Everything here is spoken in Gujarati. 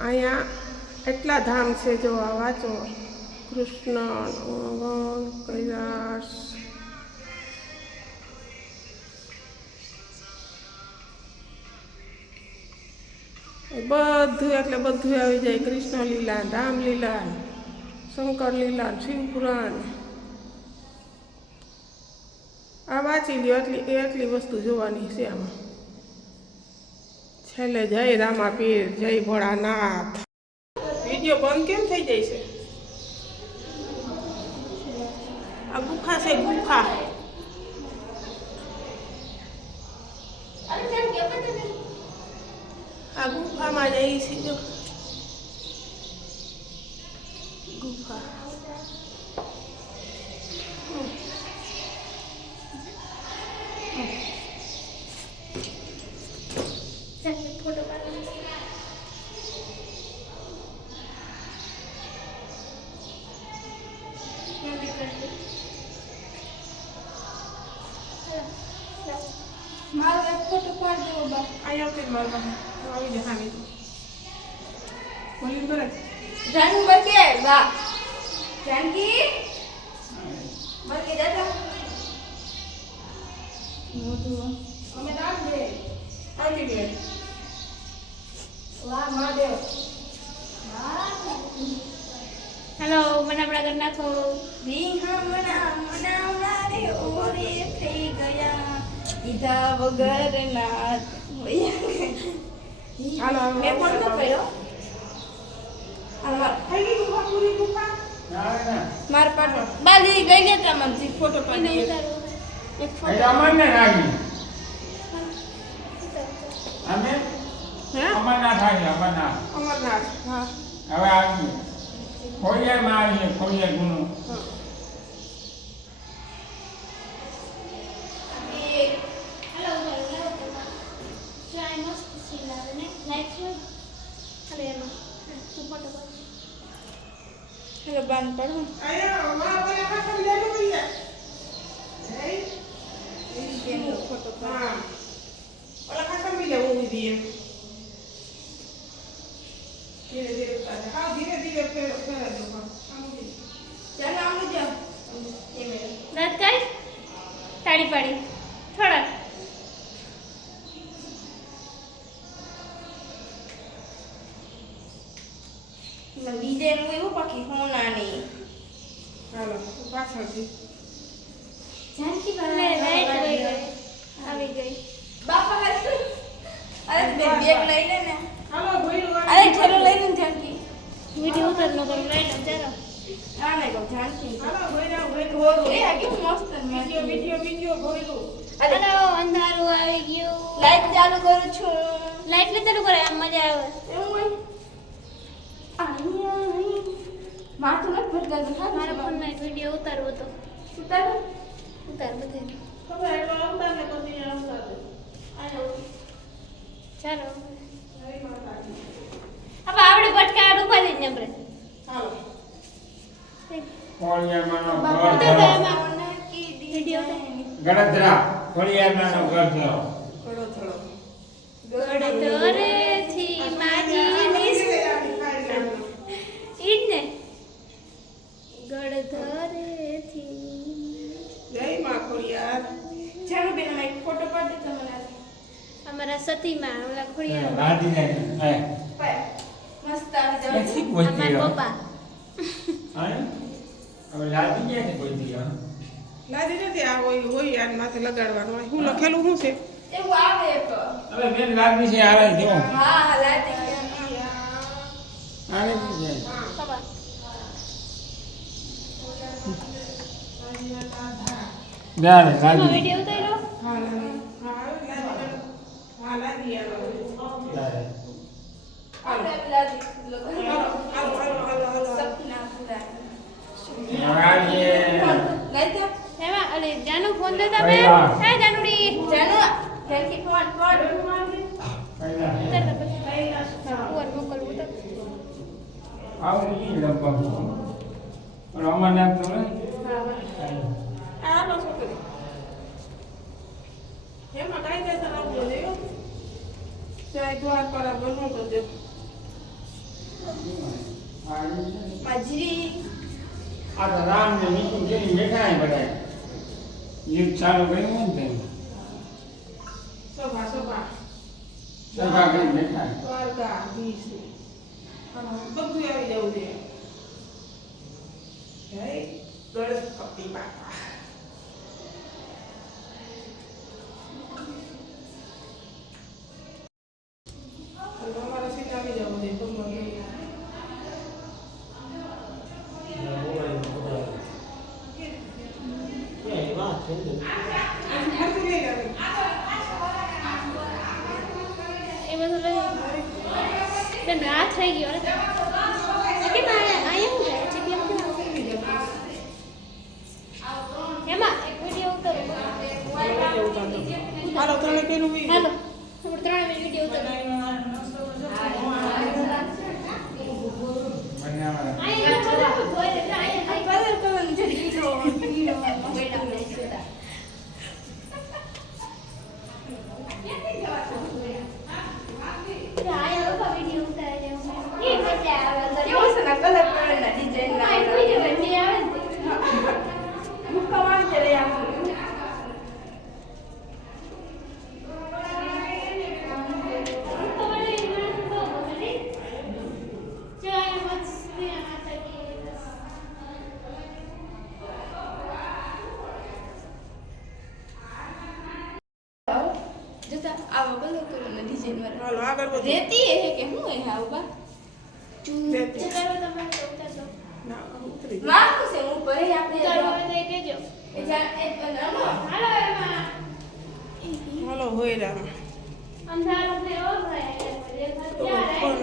અહીંયા એટલા ધામ છે જો આ વાંચો કૃષ્ણ કૈલાસ બધું એટલે બધું આવી જાય કૃષ્ણ લીલા રામલીલા શંકર લીલા શિવપુરાણ આ વાંચી લ્યો એટલી વસ્તુ જોવાની છે આમાં છેલ્લે જય રામાપીર જય ભોળાનાથ વિડીયો બંધ કેમ થઈ જાય છે આ ગુફા છે ગુફા આ ગુફામાં જઈએ છીએ જો ગુફા ફોટો પાડો મારો એક ફોટો પાડ દો બા અહીંયા આવતી મારો આવી જાય સામે બોલી બરાબર જાનુ બકે બા જાનકી બકે જાતા મોટું અમે રામ દે આવી ગઈ વાહ મહાદેવ હેલો મને આપણા ઘર નાખો મના રે ઓરે થઈ ગયા ઈધા વગર નાથ હાલો મેં પણ ન પડ્યો થઈ ગઈ ગુફા પૂરી ગુફા માર પાટો બાલી ગઈ ને તમને ફોટો પાડી એક ફોટો અમરને રાખી અમે હે અમરનાથ આવી અમરનાથ અમરનાથ હા હવે આવી ખોડિયારમાં આવીએ ખોડિયાર ગુનું હેલો બાન પડો આયા માં બોલે ખાસમ લેલો ભૈયા હે એનો ફોટો હા ઓલા ખાસમ બી લેવું દીએ ધીરે ધીરે ઉતારે હા ધીરે ધીરે ફેર દો ચાલો આમ જાઓ દાંત કાઢ તાળી પાડી થોડા બીજે નું એવું પાકી હોના નહીં હાલો પાછળથી જાનકી વાલે રાઈટ વઈ ગઈ આવી ગઈ બાપા અરે બેગ લઈ લે ને હાલો ભઈરો અરે ઠેલો લઈ લે જાનકી વિડિયો ઉતાર નો કર લઈ લે ચાલો આ લે ગો જાનકી હાલો ભઈરો એ આ કેવું મસ્ત વિડિયો ભઈરો હેલો અંધારું આવી ગયું લાઈટ ચાલુ કરું છું લાઈટ ને ચાલુ કરે આમ મજા આવે એવું હોય માથું નથી ભરતા તો મારા ફોનમાં એક વિડિયો ઉતારવો તો ઉતાર બધે ખબર એટલો આવતા ને પછી આવતા ચાલો હવે આવડે ભટકા ઉભા લઈને આપણે હાલો ખોડિયારમાંનો ઘર વિડિયો ગણતરા ખોડિયારમાંનો ઘર થયો થોડો થોડો ગડધરેથી માજીની ઈજ ને ગડધરેથી જય માં ખોડિયાર ચાલો બેન એક ફોટો પાડી દે તમારા અમારા સતીમાં ઓલા ખોડિયાર રાધી ને મસ્ત આવી જાવ શીખ વસ્તી અમારા પપ્પા હા હવે લાદી ગયા છે કોઈ દી હા લાદી નથી આ હોય આન માથે લગાડવાનું હોય હું લખેલું શું છે એવું આવે એક હવે બેન લાદી છે આવે જો હા લાદી આવે છે ખબર જાને એમાં લાદી વિડિયો ઉતાર્યો હા લાદી આવો જાને આપણે લાદી હાલો સપના પૂરા આવીએ ગાયતા એમાં અલે જાનુ ફોન દેતા બે કઈ વાત? હે જાનુડી જાનુ જાનકી ફોન ફોન મોકલવું તો આવું ઈ લગભગ પણ અમરનાથ તો ને હાલો છોકરી એમાં કાંઈ કઈ સર આપજો લેવો ચાય દ્વાર પર બનવું તો દે ગજરી આ તો રામને મીટિંગ કરીને બેઠા હે બધા યુદ્ધ ચાલુ કર્યું ને તેમ સભા સભા સભા કરીને બેઠા હે. દ્વારકાધીશ બધું આવી જવું છે જય ગણપતિ બાપા અમારે સીધા આવી જવું છે ભગવાન એ બધું લઈ બેન રાત થઈ ગયો અરે કે આયા હું જાય છે કેમ એમાં એક વિડિયો ઉતારો હાલો ત્રણે પેલું બી હાલો આપણે ત્રણ વિડિયો ઉતારો મને આમાં આયા કલર હોય એટલે આયા કલર કરવાનું છે હીરો બેટા બેટા આયા લોકો વિડિયો ઉતારે છે એ મજા આવે કેવો છે ના કલર કલરના ડિઝાઇન ના આ વિડિયો બની આવે મુક્કા વાળી ચલે આમ જતા આવા કલર કલરના ડિઝાઇન વાળા હાલો આગળ વધો રેતી હે કે હું હે હા ઉભા રેતી. ચલાવો તમે ઉતારજો ના ઉતરી ગયું. મારું છે હું ભરી આપણે ઉતારવા હોય તો એ કહેજો. એ જ્યાં એ બનાવો હાલો એમાં હાલો હોય રામ અંધારું થયો હોય એટલે દેખાય તો ત્યારે પણ